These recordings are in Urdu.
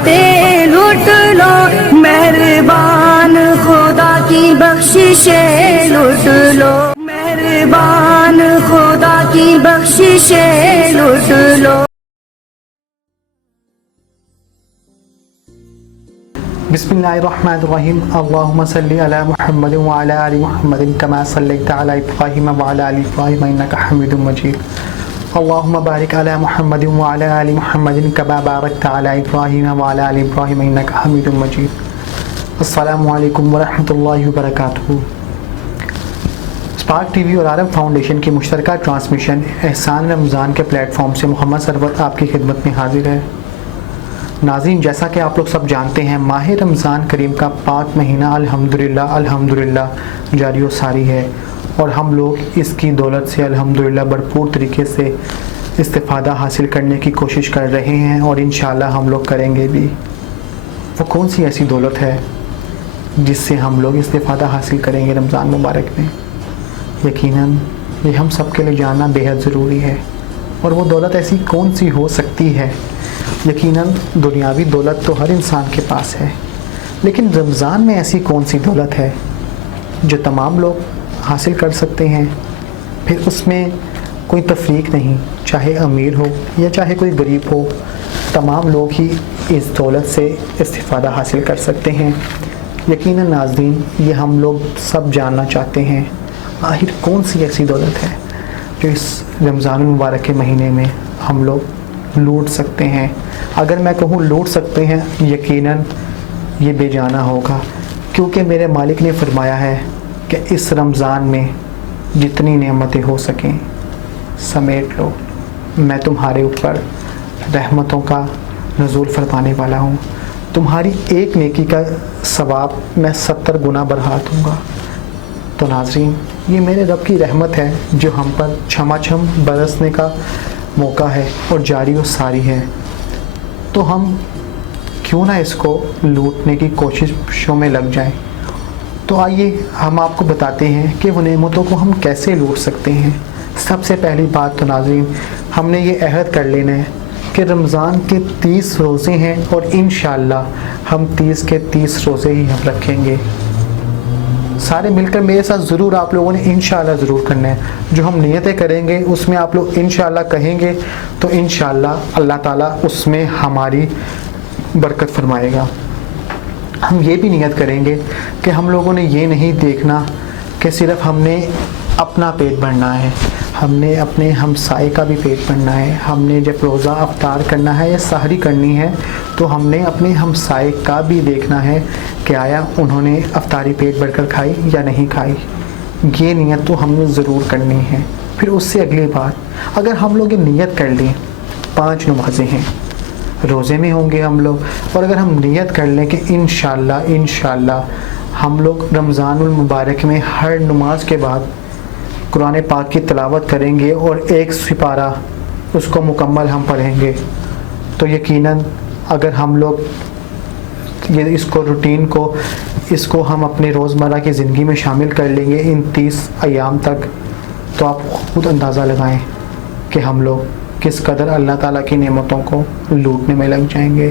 برکتیں لوٹ لو، مہربان خدا کی بخششیں لوٹ لو، مہربان خدا کی بخششیں لوٹ لو۔ بسم اللہ الرحمن الرحیم۔ اللہم صلی علی محمد وعلی آل محمد کما صلیت علی ابراہیم وعلی آل ابراہیم انک حمید مجید۔ اللہم بارک علی محمد وعلی آل محمد کما بارکت علی ابراہیم وعلی آل ابراہیم انک حمید مجید۔ السلام علیکم ورحمۃ اللہ وبرکاتہ۔ اسپارک ٹی وی اور عرب فاؤنڈیشن کی مشترکہ ٹرانسمیشن احسان رمضان کے پلیٹ فارم سے محمد سرور آپ کی خدمت میں حاضر ہے۔ ناظرین، جیسا کہ آپ لوگ سب جانتے ہیں، ماہ رمضان کریم کا پاک مہینہ الحمدللہ جاری و ساری ہے، اور ہم لوگ اس کی دولت سے الحمدللہ بھرپور طریقے سے استفادہ حاصل کرنے کی کوشش کر رہے ہیں، اور انشاءاللہ ہم لوگ کریں گے بھی۔ وہ کون سی ایسی دولت ہے جس سے ہم لوگ استفادہ حاصل کریں گے رمضان مبارک میں؟ یقیناً یہ ہم سب کے لیے جاننا بے حد ضروری ہے، اور وہ دولت ایسی کون سی ہو سکتی ہے؟ یقیناً دنیاوی دولت تو ہر انسان کے پاس ہے، لیکن رمضان میں ایسی کون سی دولت ہے جو تمام لوگ حاصل کر سکتے ہیں؟ پھر اس میں کوئی تفریق نہیں، چاہے امیر ہو یا چاہے کوئی غریب ہو، تمام لوگ ہی اس دولت سے استفادہ حاصل کر سکتے ہیں۔ یقیناً ناظرین، یہ ہم لوگ سب جاننا چاہتے ہیں، آخر کون سی ایسی دولت ہے جو اس رمضان المبارک کے مہینے میں ہم لوگ لوٹ سکتے ہیں؟ اگر میں کہوں لوٹ سکتے ہیں، یقیناً یہ بے جانا ہوگا، کیونکہ میرے مالک نے فرمایا ہے کہ اس رمضان میں جتنی نعمتیں ہو سکیں سمیٹ لو، میں تمہارے اوپر رحمتوں کا نزول فرمانے والا ہوں، تمہاری ایک نیکی کا ثواب میں 70 گنا بڑھا دوں گا۔ تو ناظرین، یہ میرے رب کی رحمت ہے جو ہم پر چھما چھم برسنے کا موقع ہے اور جاری و ساری ہے، تو ہم کیوں نہ اس کو لوٹنے کی کوششوں میں لگ جائیں۔ تو آئیے ہم آپ کو بتاتے ہیں کہ وہ نعمتوں کو ہم کیسے لوٹ سکتے ہیں۔ سب سے پہلی بات تو ناظرین، ہم نے یہ عہد کر لینا ہے کہ رمضان کے 30 روزے ہیں، اور انشاءاللہ ہم 30 کے 30 روزے ہی ہم رکھیں گے۔ سارے مل کر میرے ساتھ ضرور آپ لوگوں نے انشاءاللہ ضرور کرنا ہے۔ جو ہم نیتیں کریں گے اس میں آپ لوگ انشاءاللہ کہیں گے تو انشاءاللہ اللہ تعالیٰ اس میں ہماری برکت فرمائے گا۔ ہم یہ بھی نیت کریں گے کہ ہم لوگوں نے یہ نہیں دیکھنا کہ صرف ہم نے اپنا پیٹ بھرنا ہے، ہم نے اپنے ہمسائے کا بھی پیٹ بھرنا ہے۔ ہم نے جب روزہ افطار کرنا ہے یا سحری کرنی ہے تو ہم نے اپنے ہمسائے کا بھی دیکھنا ہے کہ آیا انہوں نے افطاری پیٹ بھر کر کھائی یا نہیں کھائی۔ یہ نیت تو ہم نے ضرور کرنی ہے۔ پھر اس سے اگلی بات، اگر ہم لوگ یہ نیت کر لیں، 5 نمازیں ہیں، روزے میں ہوں گے ہم لوگ، اور اگر ہم نیت کر لیں کہ انشاءاللہ ہم لوگ رمضان المبارک میں ہر نماز کے بعد قرآن پاک کی تلاوت کریں گے اور 1 سپارہ اس کو مکمل ہم پڑھیں گے، تو یقیناً اگر ہم لوگ اس کو روٹین کو اس کو ہم اپنے روزمرہ کی زندگی میں شامل کر لیں گے ان 30 ایام تک، تو آپ خود اندازہ لگائیں کہ ہم لوگ کس قدر اللہ تعالیٰ کی نعمتوں کو لوٹنے میں لگ جائیں گے۔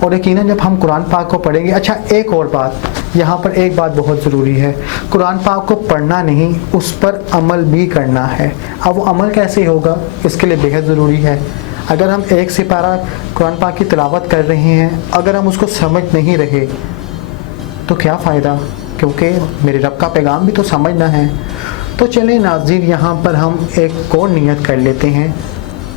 اور یقیناً جب ہم قرآن پاک کو پڑھیں گے، اچھا ایک اور بات، یہاں پر ایک بات بہت ضروری ہے، قرآن پاک کو پڑھنا نہیں، اس پر عمل بھی کرنا ہے۔ اب وہ عمل کیسے ہوگا، اس کے لیے بے حد ضروری ہے۔ اگر ہم 1 سپارہ قرآن پاک کی تلاوت کر رہے ہیں، اگر ہم اس کو سمجھ نہیں رہے تو کیا فائدہ، کیونکہ میرے رب کا پیغام بھی تو سمجھنا ہے۔ تو چلیں ناظرین، یہاں پر ہم ایک اور نیت کر لیتے ہیں،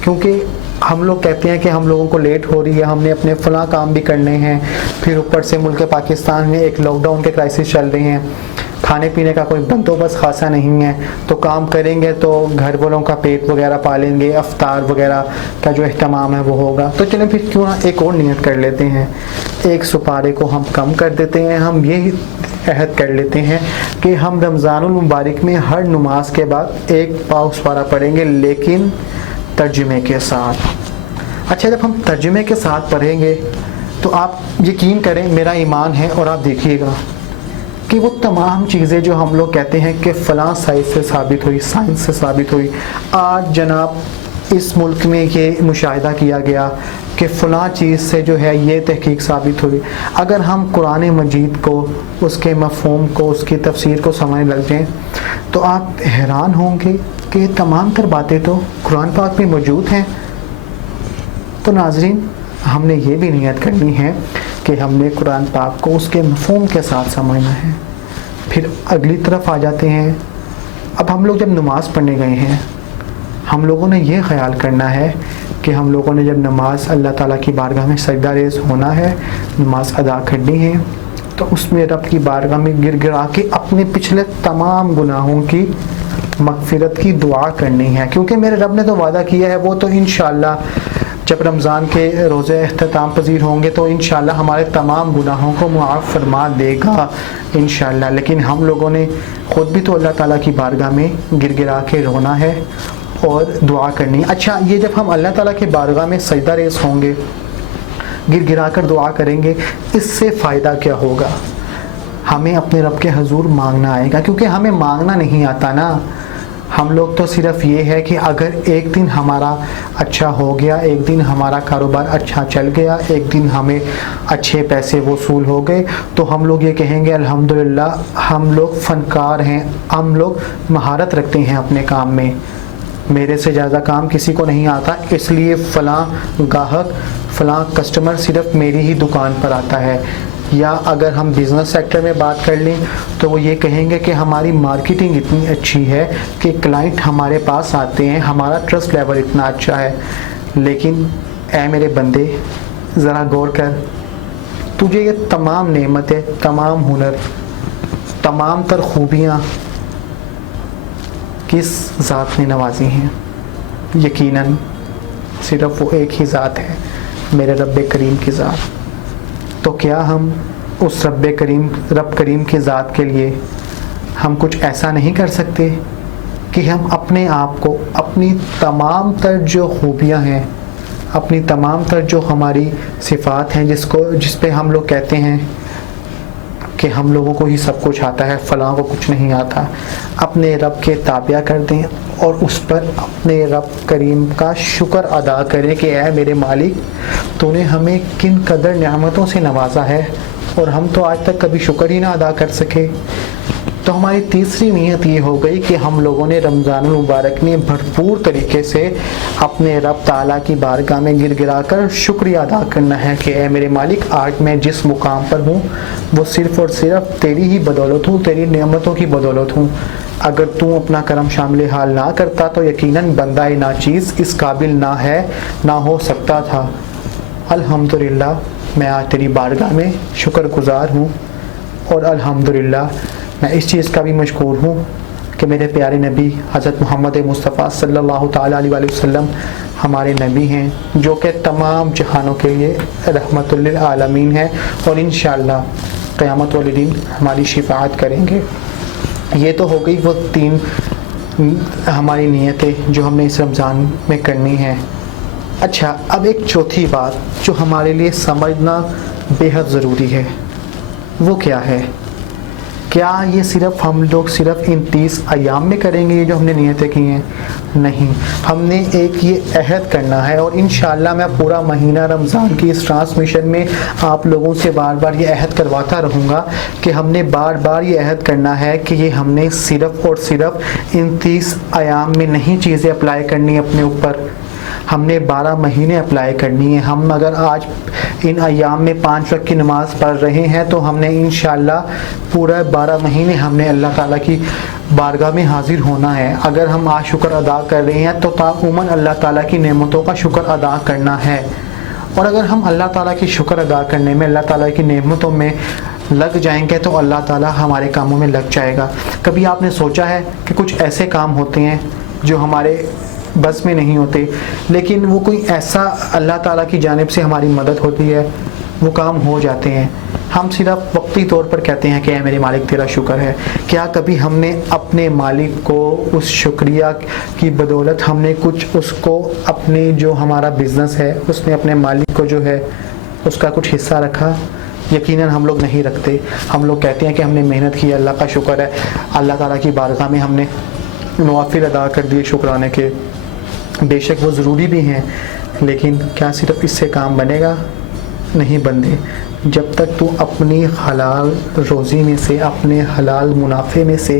کیونکہ ہم لوگ کہتے ہیں کہ ہم لوگوں کو لیٹ ہو رہی ہے، ہم نے اپنے فلاں کام بھی کرنے ہیں، پھر اوپر سے ملک پاکستان میں ایک لاک ڈاؤن کے کرائسس چل رہے ہیں، کھانے پینے کا کوئی بندوبست خاصا نہیں ہے، تو کام کریں گے تو گھر والوں کا پیٹ وغیرہ پالیں گے، افطار وغیرہ کا جو اہتمام ہے وہ ہوگا۔ تو چلیں پھر کیوں نہ ایک اور نیت کر لیتے ہیں، 1 سپارے کو ہم کم کر دیتے ہیں۔ ہم یہ عہد کر لیتے ہیں کہ ہم رمضان المبارک میں ہر نماز کے بعد 1 پاؤ سپارہ پڑھیں گے، لیکن ترجمے کے ساتھ۔ اچھا، جب ہم ترجمے کے ساتھ پڑھیں گے تو آپ یقین کریں، میرا ایمان ہے، اور آپ دیکھیے گا کہ وہ تمام چیزیں جو ہم لوگ کہتے ہیں کہ فلاں سائنس سے ثابت ہوئی، آج جناب اس ملک میں یہ مشاہدہ کیا گیا کہ فلاں چیز سے جو ہے یہ تحقیق ثابت ہوئی. اگر ہم قرآن مجید کو، اس کے مفہوم کو، اس کی تفسیر کو سمجھنے لگ جائیں تو آپ حیران ہوں گے کہ یہ تمام تر باتیں تو قرآن پاک میں موجود ہیں. تو ناظرین، ہم نے یہ بھی نیت کرنی ہے کہ ہم نے قرآن پاک کو اس کے مفہوم کے ساتھ سمجھنا ہے. پھر اگلی طرف آ جاتے ہیں. اب ہم لوگ جب نماز پڑھنے گئے ہیں، ہم لوگوں نے یہ خیال کرنا ہے کہ ہم لوگوں نے جب نماز اللہ تعالیٰ کی بارگاہ میں سجدہ ریز ہونا ہے، نماز ادا کرنی ہے، تو اس میں رب کی بارگاہ میں گر گرا کے اپنے پچھلے تمام گناہوں کی مغفرت کی دعا کرنی ہے. کیونکہ میرے رب نے تو وعدہ کیا ہے، وہ تو انشاءاللہ جب رمضان کے روزے اختتام پذیر ہوں گے تو انشاءاللہ ہمارے تمام گناہوں کو معاف فرما دے گا انشاءاللہ. لیکن ہم لوگوں نے خود بھی تو اللہ تعالیٰ کی بارگاہ میں گر گرا کے رونا ہے اور دعا کرنی. اچھا، یہ جب ہم اللہ تعالیٰ کی بارگاہ میں سجدہ ریز ہوں گے، گر گرا کر دعا کریں گے، اس سے فائدہ کیا ہوگا؟ ہمیں اپنے رب کے حضور مانگنا آئے گا. کیونکہ ہمیں مانگنا نہیں آتا نا. ہم لوگ تو صرف یہ ہے کہ اگر ایک دن ہمارا اچھا ہو گیا، ایک دن ہمارا کاروبار اچھا چل گیا، ایک دن ہمیں اچھے پیسے وصول ہو گئے، تو ہم لوگ یہ کہیں گے الحمدللہ ہم لوگ فنکار ہیں، ہم لوگ مہارت رکھتے ہیں اپنے کام میں، میرے سے زیادہ کام کسی کو نہیں آتا، اس لیے فلاں گاہک، فلاں کسٹمر صرف میری ہی دکان پر آتا ہے. یا اگر ہم بزنس سیکٹر میں بات کر لیں تو وہ یہ کہیں گے کہ ہماری مارکیٹنگ اتنی اچھی ہے کہ کلائنٹ ہمارے پاس آتے ہیں، ہمارا ٹرسٹ لیول اتنا اچھا ہے. لیکن اے میرے بندے، ذرا غور کر، تجھے یہ تمام نعمتیں، تمام ہنر، تمام تر خوبیاں کس ذات نے نوازی ہیں؟ یقیناً صرف وہ ایک ہی ذات ہے، میرے رب کریم کی ذات. تو کیا ہم اس رب کریم کی ذات کے لیے ہم کچھ ایسا نہیں کر سکتے کہ ہم اپنے آپ کو، اپنی تمام تر جو خوبیاں ہیں، اپنی تمام تر جو ہماری صفات ہیں، جس پہ ہم لوگ کہتے ہیں کہ ہم لوگوں کو ہی سب کچھ آتا ہے، فلاں کو کچھ نہیں آتا، اپنے رب کے تابع کر دیں اور اس پر اپنے رب کریم کا شکر ادا کریں کہ اے میرے مالک، تو نے ہمیں کن قدر نعمتوں سے نوازا ہے اور ہم تو آج تک کبھی شکر ہی نہ ادا کر سکے. تو ہماری تیسری نیت یہ ہو گئی کہ ہم لوگوں نے رمضان المبارک میں بھرپور طریقے سے اپنے رب تعالیٰ کی بارگاہ میں گر گرا کر شکریہ ادا کرنا ہے کہ اے میرے مالک، آج میں جس مقام پر ہوں وہ صرف اور صرف تیری ہی بدولت ہوں، تیری نعمتوں کی بدولت ہوں. اگر تو اپنا کرم شامل حال نہ کرتا تو یقیناً بندہ ناچیز اس قابل نہ ہو سکتا تھا. الحمدللہ میں آج تیری بارگاہ میں شکر گزار ہوں، اور الحمدللہ میں اس چیز کا بھی مشکور ہوں کہ میرے پیارے نبی حضرت محمد مصطفیٰ صلی اللہ تعالیٰ علیہ وآلہ وسلم ہمارے نبی ہیں، جو کہ تمام جہانوں کے لیے رحمت للعالمین ہیں، اور انشاءاللہ قیامت والے دن ہماری شفاعت کریں گے. یہ تو ہو گئی وہ 3 ہماری نیتیں جو ہم نے اس رمضان میں کرنی ہیں. اچھا، اب ایک چوتھی بات جو ہمارے لیے سمجھنا بے حد ضروری ہے، وہ کیا ہے؟ کیا یہ صرف ہم لوگ صرف ان 30 ایام میں کریں گے یہ جو ہم نے نیتیں کی ہیں؟ نہیں، ہم نے ایک یہ عہد کرنا ہے، اور انشاءاللہ میں پورا مہینہ رمضان کی اس ٹرانسمیشن میں آپ لوگوں سے بار بار یہ عہد کرواتا رہوں گا کہ ہم نے بار بار یہ عہد کرنا ہے کہ یہ ہم نے صرف اور صرف ان 30 ایام میں نہیں چیزیں اپلائی کرنی اپنے اوپر، ہم نے 12 مہینے اپلائی کرنی ہے. ہم اگر آج ان ایام میں 5 وقت کی نماز پڑھ رہے ہیں تو ہم نے انشاءاللہ پورا 12 مہینے ہم نے اللہ تعالیٰ کی بارگاہ میں حاضر ہونا ہے. اگر ہم آج شکر ادا کر رہے ہیں تو تعموماً اللہ تعالیٰ کی نعمتوں کا شکر ادا کرنا ہے. اور اگر ہم اللہ تعالیٰ کی شکر ادا کرنے میں، اللہ تعالیٰ کی نعمتوں میں لگ جائیں گے تو اللہ تعالیٰ ہمارے کاموں میں لگ جائے گا. کبھی آپ نے سوچا ہے کہ کچھ ایسے کام ہوتے ہیں جو ہمارے بس میں نہیں ہوتے، لیکن وہ کوئی ایسا اللہ تعالیٰ کی جانب سے ہماری مدد ہوتی ہے، وہ کام ہو جاتے ہیں. ہم صرف وقتی طور پر کہتے ہیں کہ اے میرے مالک تیرا شکر ہے. کیا کبھی ہم نے اپنے مالک کو اس شکریہ کی بدولت ہم نے کچھ اس کو اپنی جو ہمارا بزنس ہے اس میں اپنے مالک کو جو ہے اس کا کچھ حصہ رکھا؟ یقیناً ہم لوگ نہیں رکھتے. ہم لوگ کہتے ہیں کہ ہم نے محنت کی، اللہ کا شکر ہے، اللہ تعالیٰ کی بارگاہ میں ہم نے نوافل ادا کر دیے شکرانے کے، بے شک وہ ضروری بھی ہیں، لیکن کیا صرف اس سے کام بنے گا؟ نہیں بندے، جب تک تو اپنی حلال روزی میں سے، اپنے حلال منافع میں سے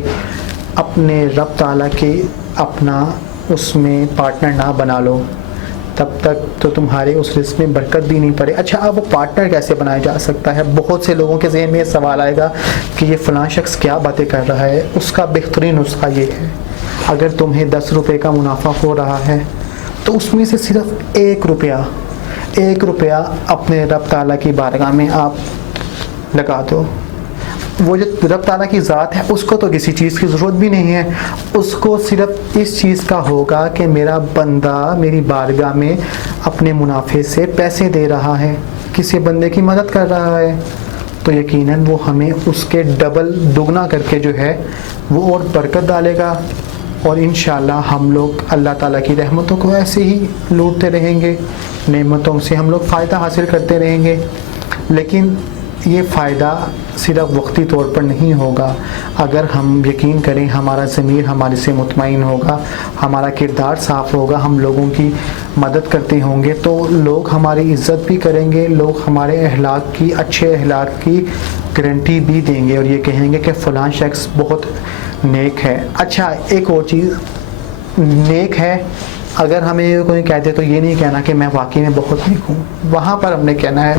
اپنے رب تعالیٰ کے اپنا اس میں پارٹنر نہ بنا لو، تب تک تو تمہارے اس رزق میں برکت بھی نہیں پڑے۔ اچھا، اب وہ پارٹنر کیسے بنایا جا سکتا ہے؟ بہت سے لوگوں کے ذہن میں یہ سوال آئے گا کہ یہ فلاں شخص کیا باتیں کر رہا ہے۔ اس کا بہترین نسخہ یہ ہے، اگر تمہیں 10 روپے کا منافع ہو رہا ہے تو اس میں سے صرف 1 روپیہ اپنے رب تعالیٰ کی بارگاہ میں آپ لگا دو۔ وہ جو رب تعالیٰ کی ذات ہے اس کو تو کسی چیز کی ضرورت بھی نہیں ہے، اس کو صرف اس چیز کا ہوگا کہ میرا بندہ میری بارگاہ میں اپنے منافع سے پیسے دے رہا ہے، کسی بندے کی مدد کر رہا ہے، تو یقیناً وہ ہمیں اس کے ڈبل دگنا کر کے جو ہے وہ اور برکت ڈالے گا، اور انشاءاللہ ہم لوگ اللہ تعالیٰ کی رحمتوں کو ایسے ہی لوٹتے رہیں گے، نعمتوں سے ہم لوگ فائدہ حاصل کرتے رہیں گے۔ لیکن یہ فائدہ صرف وقتی طور پر نہیں ہوگا، اگر ہم یقین کریں، ہمارا ضمیر ہمارے سے مطمئن ہوگا، ہمارا کردار صاف ہوگا، ہم لوگوں کی مدد کرتے ہوں گے، تو لوگ ہماری عزت بھی کریں گے، لوگ ہمارے اخلاق کی، اچھے اخلاق کی گارنٹی بھی دیں گے، اور یہ کہیں گے کہ فلاں شخص بہت نیک ہے۔ اچھا، ایک اور چیز، نیک ہے اگر ہمیں کوئی کہتے تو یہ نہیں کہنا کہ میں واقعی میں بہت نیک ہوں، وہاں پر ہم نے کہنا ہے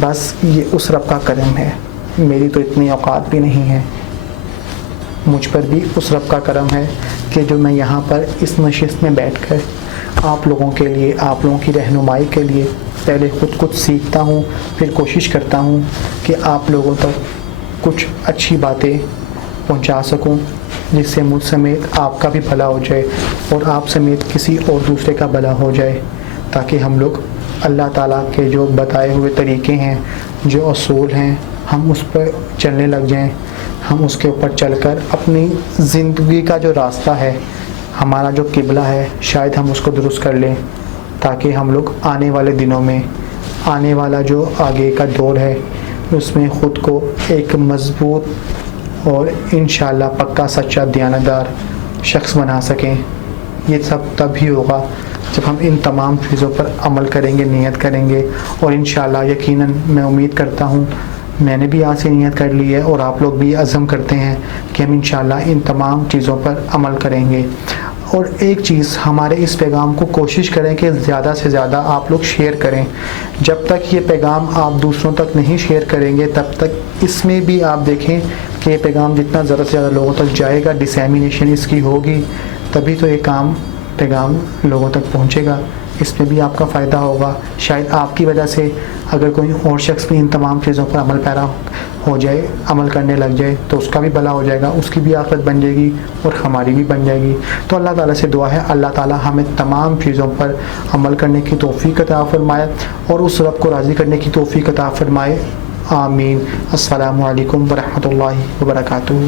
بس یہ اس رب کا کرم ہے، میری تو اتنی اوقات بھی نہیں ہے، مجھ پر بھی اس رب کا کرم ہے کہ جو میں یہاں پر اس نشست میں بیٹھ کر آپ لوگوں کے لیے، آپ لوگوں کی رہنمائی کے لیے پہلے خود کچھ سیکھتا ہوں، پھر کوشش کرتا ہوں کہ آپ لوگوں تک کچھ اچھی باتیں پہنچا سکوں، جس سے مجھ سمیت آپ کا بھی بھلا ہو جائے اور آپ سمیت کسی اور دوسرے کا بھلا ہو جائے، تاکہ ہم لوگ اللہ تعالیٰ کے جو بتائے ہوئے طریقے ہیں، جو اصول ہیں، ہم اس پر چلنے لگ جائیں، ہم اس کے اوپر چل کر اپنی زندگی کا جو راستہ ہے، ہمارا جو قبلہ ہے، شاید ہم اس کو درست کر لیں، تاکہ ہم لوگ آنے والے دنوں میں، آنے والا جو آگے کا دور ہے، اس میں خود کو ایک مضبوط اور انشاءاللہ پکا سچا دیانتدار شخص بنا سکیں۔ یہ سب تب ہی ہوگا جب ہم ان تمام چیزوں پر عمل کریں گے، نیت کریں گے، اور انشاءاللہ یقیناً میں امید کرتا ہوں، میں نے بھی آج سے نیت کر لی ہے اور آپ لوگ بھی عزم کرتے ہیں کہ ہم انشاءاللہ ان تمام چیزوں پر عمل کریں گے۔ اور ایک چیز، ہمارے اس پیغام کو کوشش کریں کہ زیادہ سے زیادہ آپ لوگ شیئر کریں۔ جب تک یہ پیغام آپ دوسروں تک نہیں شیئر کریں گے، تب تک اس میں بھی آپ دیکھیں کہ یہ پیغام جتنا زیادہ سے زیادہ لوگوں تک جائے گا، ڈسیمینیشن اس کی ہوگی، تبھی تو یہ پیغام لوگوں تک پہنچے گا، اس میں بھی آپ کا فائدہ ہوگا۔ شاید آپ کی وجہ سے اگر کوئی اور شخص بھی ان تمام چیزوں پر عمل پیرا ہو جائے، عمل کرنے لگ جائے، تو اس کا بھی بھلا ہو جائے گا، اس کی بھی آخرت بن جائے گی اور ہماری بھی بن جائے گی۔ تو اللہ تعالیٰ سے دعا ہے اللہ تعالیٰ ہمیں تمام چیزوں پر عمل کرنے کی توفیق عطا فرمائے اور اس رب کو راضی کرنے کی توفیق عطا فرمائے، آمین۔ السلام علیکم ورحمۃ اللہ وبرکاتہ۔